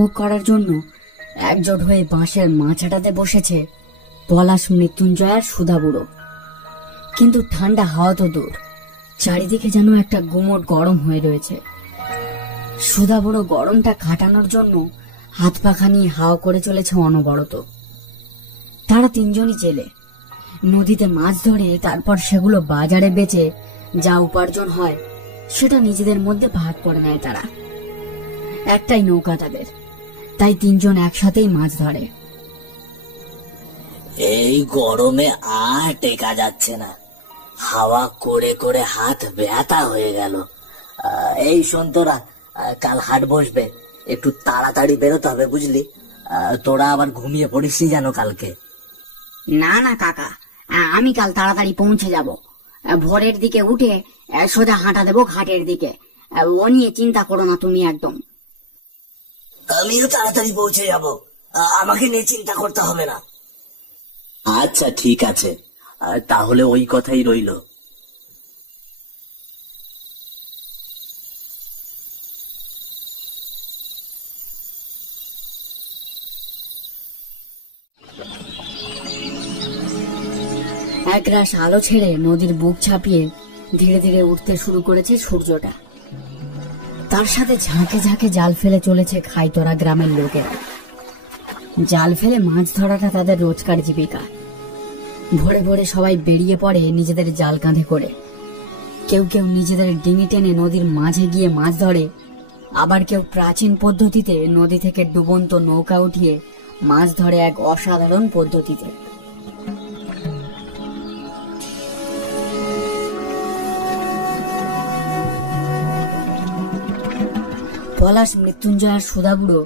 উপভোগ করার জন্য একজোট হয়ে বাঁশের মাচাটাতে বসেছে পলাশ, মৃত্যুঞ্জয় আর সুধা বুড়ো। কিন্তু ঠান্ডা হাওয়া তো দূর, চারিদিকে যেন একটা গুমোট গরম হয়ে রয়েছে। সুধা বুড়ো গরমটা কাটানোর জন্য হাত পাখা নিয়ে হাওয়া করে চলেছে অনবরত। তারা তিনজনই জেলে, নদীতে মাছ ধরে তারপর সেগুলো বাজারে বেচে যা উপার্জন হয় সেটা নিজেদের মধ্যে ভাগ করে নেয় তারা। একটাই নৌকা তাদের, তাই তিনজন একসাথেই মাছ ধরে। এই গরমে আর টেকা যাচ্ছে না, হাওয়া করে করে হাত ব্যথা হয়ে গেল। এই শোন তোরা, কাল হাট বসবে, একটু তাড়াতাড়ি বেরোতে হবে বুঝলি। তোরা আবার ঘুমিয়ে পড়িসনি যেন কালকে। না না কাকা, আমি কাল তাড়াতাড়ি পৌঁছে যাব। ভোরের দিকে উঠে সোজা হাঁটা দেবো ঘাটের দিকে। ও নিয়ে চিন্তা করো না তুমি একদম। আমিও তাড়াতাড়ি পৌঁছে যাব, আমাকে নিয়ে চিন্তা করতে হবে না। আচ্ছা ঠিক আছে, তাহলে ওই কথাই রইল। একরাশ আলো ছেড়ে নদীর বুক ছাপিয়ে ধীরে ধীরে উঠতে শুরু করেছে সূর্যটা। তার সাথে ঝাঁকে ঝাঁকে জাল ফেলে চলেছে খাইতরা গ্রামের লোকেরা। জাল ফেলে মাছ ধরাটা তাদের রোজকার জীবিকা। ভোরে ভোরে সবাই বেরিয়ে পড়ে নিজেদের জাল কাঁধে করে। কেউ কেউ নিজেদের ডিঙি টেনে নদীর মাঝে গিয়ে মাছ ধরে, আবার কেউ প্রাচীন পদ্ধতিতে নদী থেকে ডুবন্ত নৌকা উঠিয়ে মাছ ধরে এক অসাধারণ পদ্ধতিতে। পলাশ, মৃত্যুঞ্জয় আর সুধা বুড়ো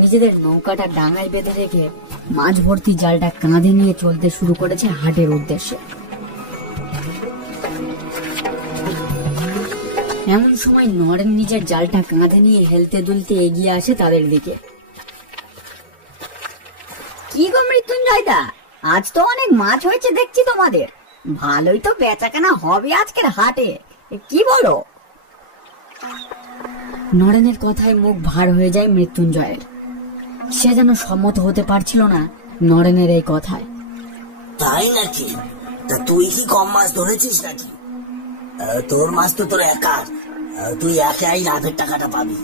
নিজেদের নৌকাটা ডাঙায় বেঁধে রেখে মাছ ভর্তি জালটা কাঁধে নিয়ে চলতে শুরু করেছে হাটের উদ্দেশ্যে। এমন সময় নরেন নিজের জালটা কাঁধে নিয়ে হেলতে দুলতে এগিয়ে আসে তাদের দিকে। কি গো মৃত্যুঞ্জয় দা, আজ তো অনেক মাছ হয়েছে দেখছি তোমাদের, ভালোই তো বেচাকেনা হবে আজকের হাটে, কি বলো? নরেনের কথায় মুখ ভার হয়ে যায় মৃত্যুঞ্জয়ের। সে যেন সম্মত হতে পারছিল না নরেনের এই কথায়। তাই নাকি? তা তুই কি কম মাছ ধরেছিস নাকি? তোর মাছ তো তোর একার, তুই একাই লাভের টাকাটা পাবি,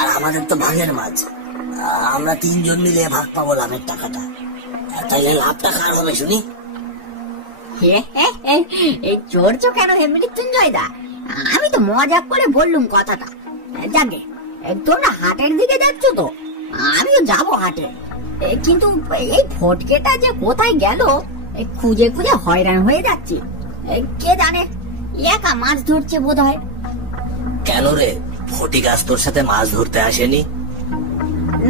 আর আমাদের তো ভাগের মাছ, আমরা তিনজন মিলে ভাগ পাবো লাভের টাকাটা। তাইলে লাভটা কার হবে শুনি? এই চোরছো কেন হে মৃত্যুঞ্জয় দা? আমি তো মজা করে বললুম কথাটা। যাকে তোমরা হাটের দিকে যাচ্ছ তো, আমিও যাবো হাটে, কিন্তু এই ফটকেটা যে কোথায় গেল খুঁজে খুঁজে হয়রান হয়ে যাচ্ছি। কে জানে, একা মাছ ধরছে বোধ হয়। কেন রে, ফটিক আজ তোর সাথে মাছ ধরতে আসেনি?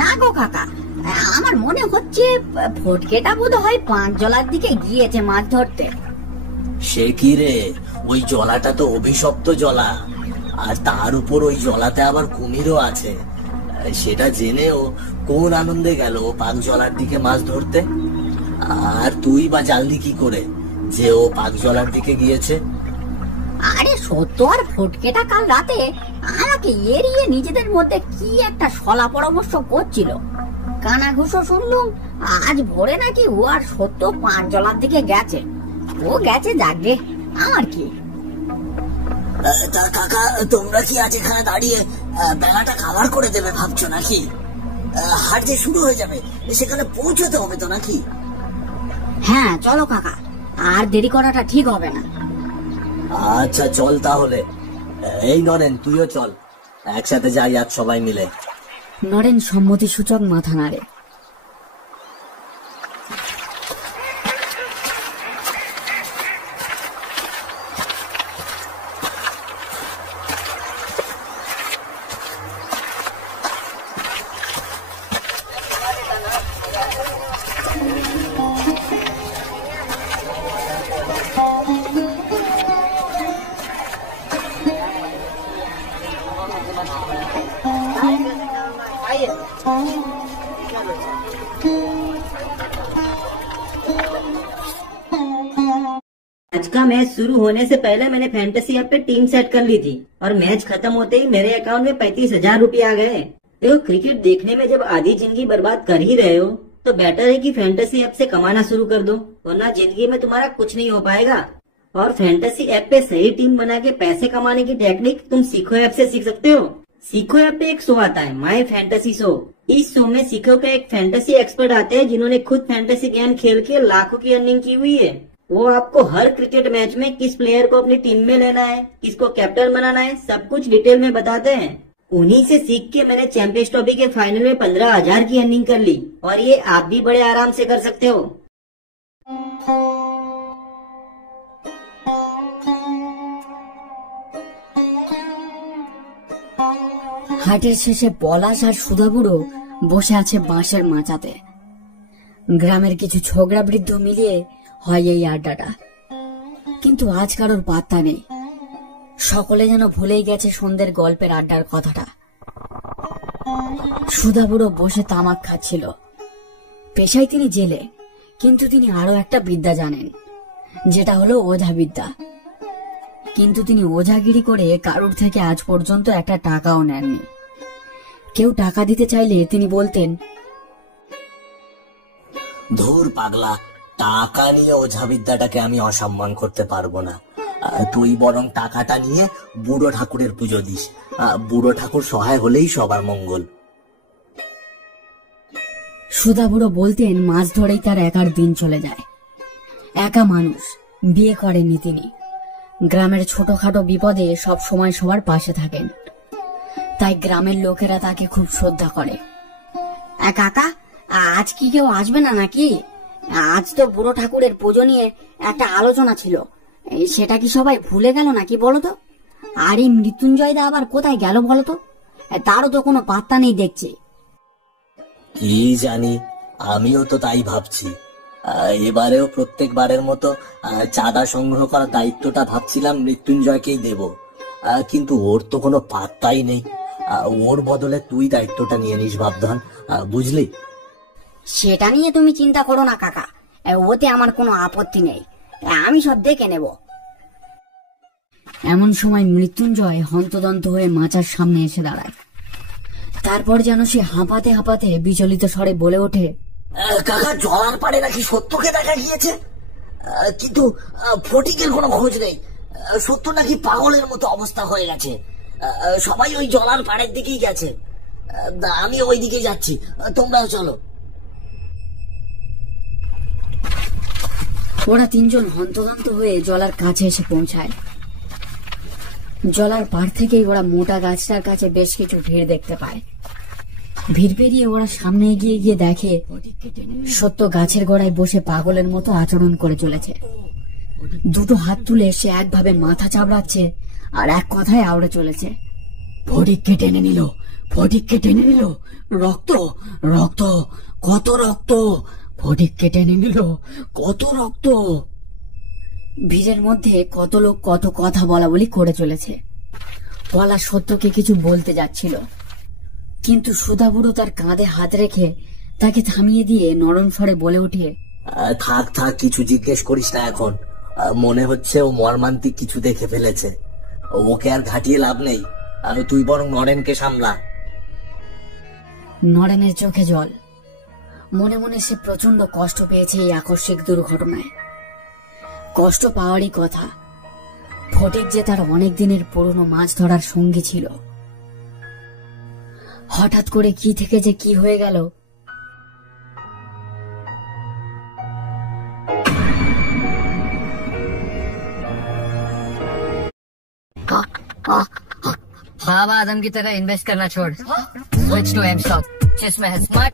না গো কাকা, আমার মনে হচ্ছে ফটকেটা বোধ হয় পাঁচজলার দিকে গিয়েছে মাছ ধরতে। সে কি রে, ওই জলাটা তো অভিশপ্ত জলা, আর তার উপর ওই জলাতে আবার কুমিরও আছে। সেটা জেনেও কোন আনন্দে গেল পাক জলার দিকে মাছ ধরতে? আর তুই বা জানলি কি করে যে ও পাক জলার দিকে গিয়েছে? আরে সত্য আর ফটকেটা কাল রাতে আমাকে এড়িয়ে নিজেদের মধ্যে কি একটা সলা পরামর্শ করছিল। কানাঘুষো শুনলুম আজ ভোরে নাকি ও আর সত্য পাঁচজলার দিকে গেছে। ও গেছে, যাকগে, আমার কি। তা কাকা, তোমরা কি আজ এখানে দাঁড়িয়ে বেলাটা কাভার করে দেবে ভাবছো নাকি? হাট যে শুরু হয়ে যাবে, সেখানে পৌঁছতে হবে তো নাকি? হ্যাঁ চলো কাকা, আর দেরি করাটা ঠিক হবে না। আচ্ছা চল তাহলে। এই নরেন, তুইও চল, একসাথে যাই আজ সবাই মিলে। নরেন সম্মতি সূচক মাথা নাড়ে। आज का मैच शुरू होने से पहले मैंने फैंटेसी ऐप पे टीम सेट कर ली थी और मैच खत्म होते ही मेरे अकाउंट में 35,000 रुपये आ गए। देखो, क्रिकेट देखने में जब आधी जिंदगी बर्बाद कर ही रहे हो तो बेटर है कि फैंटेसी ऐप से कमाना शुरू कर दो, वरना जिंदगी में तुम्हारा कुछ नहीं हो पाएगा। और फैंटेसी ऐप पे सही टीम बना के पैसे कमाने की टेक्निक तुम सीखो ऐप से सीख सकते हो। सीखो ऐप पे एक शो आता है, माय फैंटेसी शो। इस शो में सीखो के एक फैंटेसी एक्सपर्ट आते हैं जिन्होंने खुद फैंटेसी गेम खेल के लाखों की अर्निंग की हुई है। वो आपको हर क्रिकेट मैच में किस प्लेयर को अपनी टीम में लेना है, किसको कैप्टन बनाना है, सब कुछ डिटेल में बताते हैं। उन्हीं से सीख के मैंने चैंपियंस ट्रॉफी के फाइनल में 15,000 की अर्निंग कर ली, और ये आप भी बड़े आराम से कर सकते हो। হাটের শেষে পলাশ আর সুধা বুড়ো বসে আছে বাঁশের মাচাতে। গ্রামের কিছু ছোকরা বৃদ্ধ মিলিয়ে হয় এই আড্ডাটা, কিন্তু আজ কারোর পাত্তা নেই। সকলে যেন ভুলেই গেছে সন্ধ্যের গল্পের আড্ডার কথাটা। সুধা বুড়ো বসে তামাক খাচ্ছিল। পেশায় তিনি জেলে, কিন্তু তিনি আরো একটা বিদ্যা জানেন, যেটা হলো ওঝা বিদ্যা। কিন্তু তিনি ওঝাগিরি করে কারুর থেকে আজ পর্যন্ত একটা টাকাও নেননি। কেউ টাকা দিতে চাইলে তিনি বলতেন, ধুর পাগলা, টাকা নিয়ে ওঝা বিদ্যাটাকে আমি অসম্মান করতে পারবো না। তুই বরং টাকাটা নিয়ে বুড়ো ঠাকুরের পুজো দিস। বুড়ো ঠাকুর সহায় হলেই সবার মঙ্গল। সুধা বুড়ো বলতেন মাছ ধরেই তার একার দিন চলে যায়। একা মানুষ, বিয়ে করেননি তিনি। গ্রামের ছোটখাটো বিপদে সব সময় সবার পাশে থাকেন, তাই গ্রামের লোকেরা তাকে খুব শ্রদ্ধা করে। কাকা, আজ কি কেউ আসবে না নাকি? আজ তো বুড়ো ঠাকুরের পুজো নিয়ে একটা আলোচনা ছিল, সেটা কি সবাই ভুলে গেল নাকি বলো তো? আর এই মৃত্যুঞ্জয় দা আবার কোথায় গেল বলো তো? তারও তো কোনো পাত্তা নেই দেখছি। কি জানি, আমিও তো তাই ভাবছি। এবারেও প্রত্যেকবারের মতো চাঁদা সংগ্রহ করার দায়িত্বটা ভাবছিলাম মৃত্যুঞ্জয়কেই দেব, কিন্তু ওর তো কোনো পাত্তাই নেই। ওর বদলে তুই দায়িত্বটা নিয়ে নিস ভাবধান, বুঝলি? সেটা নিয়ে তুমি চিন্তা করো না কাকা, ওতে আমার কোনো আপত্তি নেই, আমি সব দেখে নেব। এমন সময় মৃত্যুঞ্জয় হন্তদন্ত হয়ে মাচার সামনে এসে দাঁড়ায়। তারপর যেন সে হাঁপাতে হাঁপাতে বিচলিত স্বরে বলে ওঠে, কাকা, জলার পাড়ে নাকি সত্যকে দেখা গিয়েছে, কিন্তু ফটিকের কোনো খোঁজ নেই। সত্য নাকি পাগলের মতো অবস্থা হয়ে গেছে। সবাই ওই জলার পাড়ের দিকেই গেছে। আমি ওই দিকে যাচ্ছি, তোমরাও চলো। ওরা তিনজন হন্তদন্ত হয়ে জলার কাছে এসে পৌঁছায়। জলার পাড় থেকেই ওরা মোটা গাছটার কাছে বেশ কিছু ভিড় দেখতে পায়। ভিড় পেরিয়ে ওরা সামনে এগিয়ে গিয়ে দেখে সত্য গাছের গোড়ায় বসে পাগলের মতো আচরণ করে চলেছে। দুটো হাত তুলে সে একভাবে মাথা চাবড়াচ্ছে আর এক কথায় আওড়ে চলেছে, ফটিককে টেনে নিল, ফটিককে টেনে নিল, রক্ত রক্ত, কত রক্ত, ফটিককে টেনে নিল, কত রক্ত। ভিড়ের মধ্যে কত লোক কত কথা বলা বলি করে চলেছে। পলাশ সত্যকে কিছু বলতে যাচ্ছিল, কিন্তু সুধা বুড়ো তার কাঁধে হাত রেখে তাকে থামিয়ে দিয়ে নরম স্বরে বলে ওঠে, থাক থাক, কিছু জিজ্ঞেস করিস না এখন। মনে হচ্ছে ও মর্মান্তিক কিছু দেখে ফেলেছে। ওকে আর ঘাটিয়ে লাভ নেই, তুই বরং নরেনকে সামলা। নরেনের চোখে জল। মনে মনে সে প্রচন্ড কষ্ট পেয়েছে এই আকস্মিক দুর্ঘটনায়। কষ্ট পাওয়ারই কথা, ফটিক যে তার অনেক দিনের পুরনো মাছ ধরার সঙ্গী ছিল। হঠাৎ করে কি থেকে যে কি হয়ে গেল। बाबा आदम की तरह इन्वेस्ट करना छोड़, स्विच टू एम स्टॉक जिसमें है स्मार्ट।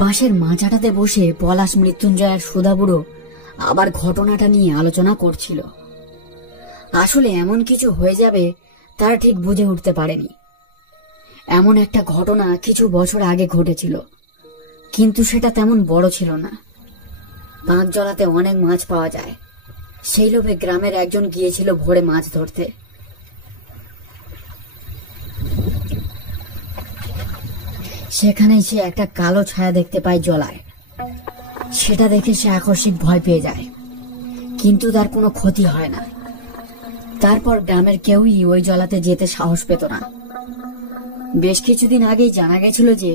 বাঁশের মাচাটাতে বসে পলাশ, মৃত্যুঞ্জয় আর সুধা বুড়ো আবার ঘটনাটা নিয়ে আলোচনা করছিল। আসলে এমন কিছু হয়ে যাবে তারা ঠিক বুঝে উঠতে পারেনি। এমন একটা ঘটনা কিছু বছর আগে ঘটেছিল, কিন্তু সেটা তেমন বড় ছিল না। বাঁধ জলাতে অনেক মাছ পাওয়া যায়, সেই লোভে গ্রামের একজন গিয়েছিল ভোরে মাছ ধরতে। সেখানেই সে একটা কালো ছায়া দেখতে পায় জলায়। সেটা দেখে সে আকস্মিক ভয় পেয়ে যায়, কিন্তু তার কোনো ক্ষতি হয় না। তারপর গ্রামের কেউই ওই জলাতে যেতে সাহস পেত না। বেশ কিছুদিন আগেই জানা গেছিল যে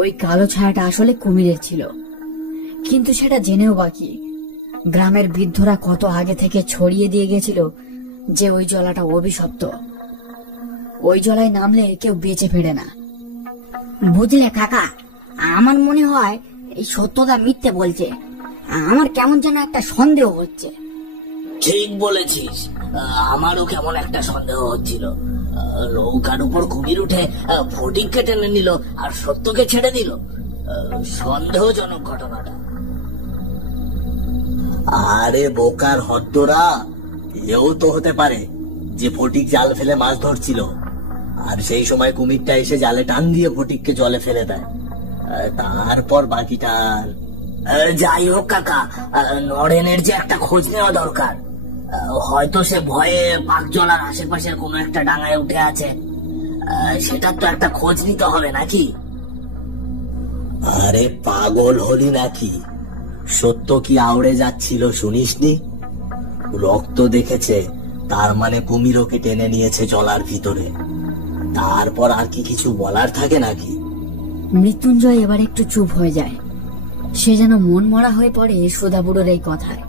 ওই কালো ছায়াটা আসলে কুমিরের ছিল, কিন্তু সেটা জেনেও বাকি গ্রামের বৃদ্ধরা কত আগে থেকে ছড়িয়ে দিয়ে গেছিল যে ওই জলাটা অভিশপ্ত। ওই জলায় নামলে কেউ বেঁচে ফেরে না। বুঝলে কাকা, আমার মনে হয় এই সত্যটা মিথ্যে বলছে। আমার কেমন যেন একটা সন্দেহ হচ্ছে। ঠিক বলেছিস, আমারও কেমন একটা সন্দেহ হচ্ছিল। নৌকার উপর কুমির উঠে ফটিককে টেনে নিল আর সত্যকে ছেড়ে দিল। সন্দেহজনক ঘটনাটা। আরে বোকার হদ্দরা, এও তো হতে পারে যে ফটিক জাল ফেলে মাছ ধরছিল, আর সেই সময় কুমিরটা এসে জালে টান দিয়ে ফটিককে জলে ফেলে দেয়। তারপর বাকিটা যাই হোক কাকা, নরেনের যে একটা খোঁজ নেওয়া দরকার। হয়তো সে ভয়ে পাকজলার আশেপাশের কোনো একটা ডাঙায় উঠে আছে। সেটার তো একটা খোঁজ নিতে হবে নাকি? আরে পাগল হলি নাকি? সত্য কি আউড়ে যাচ্ছিল শুনিসনি? রক্ত দেখেছে, তার মানে কুমির ওকে টেনে নিয়েছে জলার ভিতরে। তারপর আর কি কিছু বলার থাকে নাকি? মৃত্যুঞ্জয় এবার একটু চুপ হয়ে যায়। সে যেন মন মরা হয়ে পড়ে সুধা বুড়োর এই কথায়।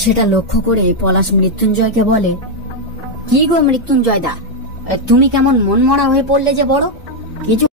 সেটা লক্ষ্য করে পলাশ মৃত্যুঞ্জয়কে বলে, কি গো মৃত্যুঞ্জয় দা, তুমি কেমন মন মরা হয়ে পড়লে যে বড়? কিছু